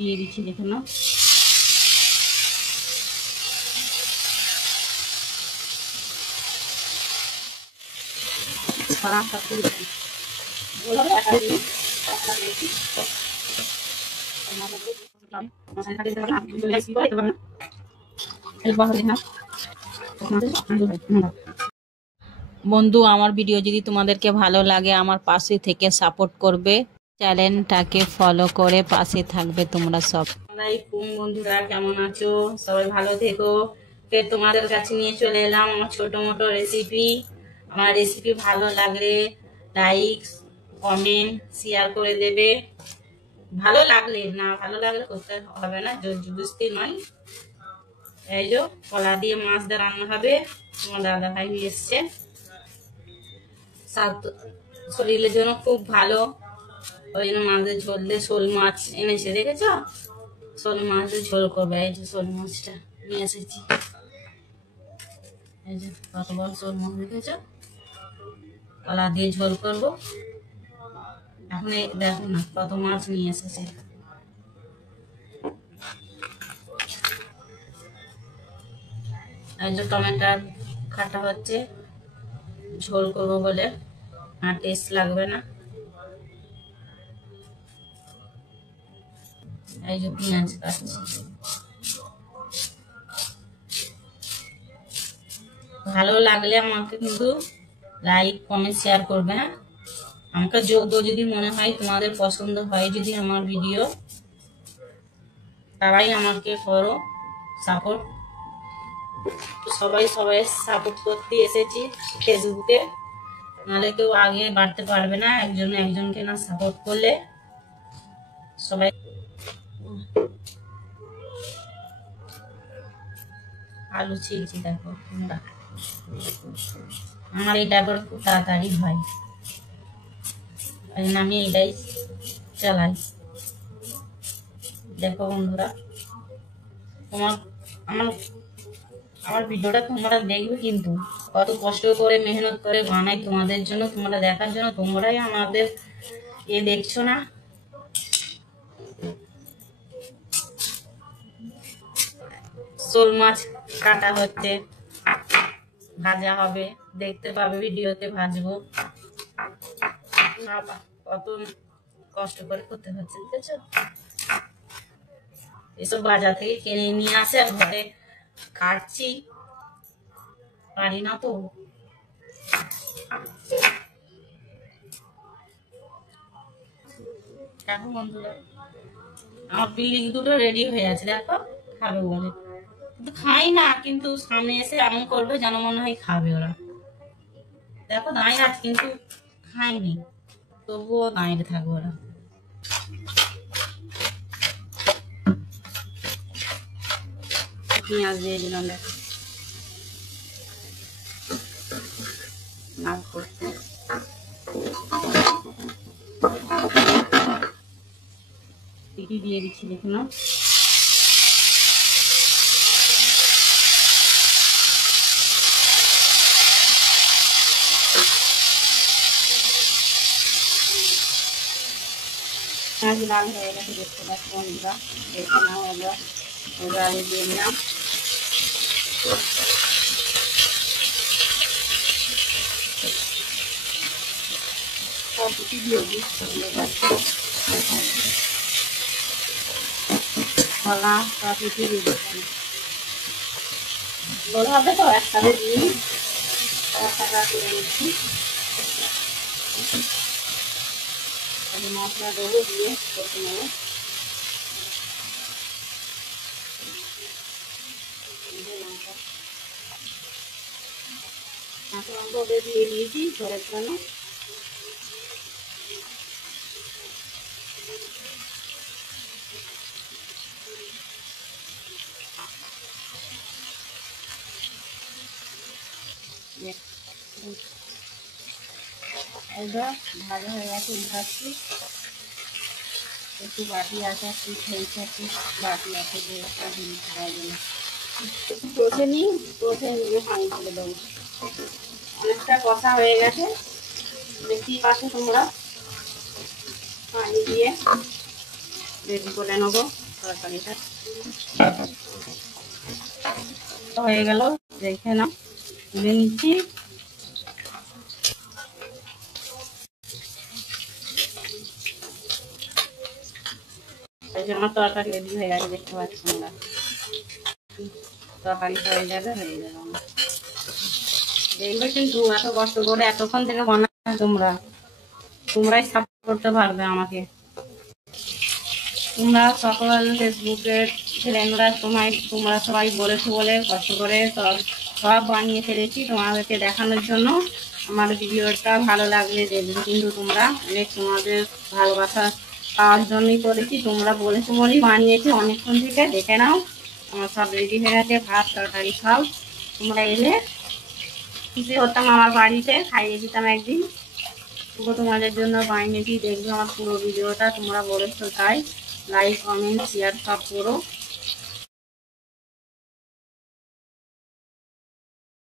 দিয়ে দিচ্ছি, দেখুন না বন্ধু, আমার ভিডিও যদি তোমাদেরকে ভালো লাগে আমার পাশে থেকে সাপোর্ট করবে, চ্যানেলটাকে ফলো করে পাশে থাকবে তোমরা সব। বন্ধুরা কেমন আছো? সবাই ভালো থেকো। ফের তোমাদের কাছে নিয়ে চলে এলাম আমার ছোট মোটো রেসিপি। আমার রেসিপি ভালো লাগলে লাইক, কমেন্ট, শেয়ার করে দেবে। ভালো লাগলে, না ভালো লাগলে করতে হবে না, জবরদস্তি নয়। এই যে কলা দিয়ে মাছ দিয়ে রান্না হবে, তোমার দাদা ভাই নিয়ে এসছে। শরীরের জন্য খুব ভালো, ওই জন্য মাছের ঝোল দিয়ে, শোল মাছ এনেছে দেখেছ, শোল মাছের ঝোল করবে। এই যে শোল মাছটা নিয়ে এসেছি, এই যে কত বড় শোল মাছ দেখেছ, কলা দিয়ে ঝোল করবো। এখন দেখো না কত মাছ নিয়ে এসেছে। এই যে টমেটো কাটা হচ্ছে, ঝোল করবো বলে, আর টেস্ট লাগবে না। এই যে পেঁয়াজ কাটছি। ভালো লাগলে আমাকে কিন্তু লাইক, কমেন্ট, শেয়ার করবে। হ্যাঁ, আমাকে যোগ্য যদি মনে হয়, তোমাদের পছন্দ হয় যদি আমার ভিডিও, তারাই আমাকে করো সাপোর্ট। সবাই সাপোর্ট করতে এসেছি ফেসবুকে, নাহলে কেউ আগে বাড়তে পারবে না একজন একজনকে না সাপোর্ট করলে। সবাই আলু ছিলছি, দেখো তোমরা, আমার এটা করে খুব তাড়াতাড়ি হয়, আমি এটাই চালাই। দেখো বন্ধুরা, তোমার আমার ভিডিওটা তোমরা দেখবে, কিন্তু কত কষ্ট করে মেহনত করে বানাই তোমাদের জন্য, তোমরা দেখার জন্য। তোমরাই আমাদের দেখছো না। শোল মাছ কাটা হচ্ছে, ভাজা হবে, দেখতে পাবে ভিডিওতে ভাজবো। কত কষ্ট করে করতে হচ্ছে, বুঝেছো? এসব বাজার থেকে কিনে নিয়ে আসে আর ঘরে কাটছি, পারি না তো। দেখো বন্ধুরা, আমার বিল্ডিং দুটো রেডি হয়ে আছে, দেখো খাবে বলে, কিন্তু খাই না, কিন্তু সামনে এসে এমন করবে যেন মনে হয় খাবে ওরা। দেখো দাঁড়িয়ে আছে কিন্তু খাইনি, তবুও দাঁড়িয়ে থাকবে ওরা। পেঁয়াজ দিয়ে দিলাম, দেখো লাল করতে। দিয়ে দিচ্ছি, দেখুন না পেঁয়াজ লাল হয়ে গেছে, দেখতে পাচ্ছি বন্ধুরা। দেখে নাও, এবার আলু দিয়ে দিলাম। কলা সবকিছু দিয়ে দিচ্ছি, বড় হবে তো একসাথে দিয়ে একসাথে করে নিচ্ছি। মশলা দেবো, দিয়ে করতে নেবো। কাঁচা লঙ্কা ওদের দিয়ে দিয়েছি ঝোলের জন্য। ভালো হয়ে গেছে, উঠাচ্ছি। একটু বাটি আছে, একটু খেয়েছে, একটু বাটি আছে, যে একটা জিনিস খাওয়ার জন্য কষে নিই, কষে নিয়ে পানি তুলে দেবো। অনেকটা কষা হয়ে গেছে, দেখতেই পাচ্ছ তোমরা। পানি দিয়ে রেডি করে নেবো। তরকারিটা হয়ে গেল, দেখে নাও, তুলে নিচ্ছি। আমার তরকারি রেডি হয়ে গেছে, দেখতে পাচ্ছি আমরা। তরকারি হয়ে যাবে, হয়ে যাবে। দেখবে কিন্তু এত কষ্ট করে এতক্ষণ থেকে বানাবে তোমরাই সাপোর্ট করতে পারবে আমাকে। তোমরা সকল ফেসবুকের ফ্রেন্ডরা তোমরা সবাই বলেছো বলে কষ্ট করে সব বানিয়ে ফেলেছি তোমাদেরকে দেখানোর জন্য। আমার ভিডিওটা ভালো লাগলে দেখবে কিন্তু তোমরা, অনেক তোমাদের ভালোবাসা পাওয়ার জন্যই করেছি। তোমরা বলেছো বলেই বানিয়েছি অনেকক্ষণ থেকে। দেখে নাও, আমার সব রেডি হয়ে গেছে, ভাত তরকারি সব। তোমরা এলে খুশি হতাম, আমার বাড়িতে খাইয়ে দিতাম একদিন। তবু তোমাদের জন্য বানিয়েছি, দেখবে আমার পুরো ভিডিওটা। তোমরা বলেছো তাই, লাইক কমেন্ট শেয়ার সব করো।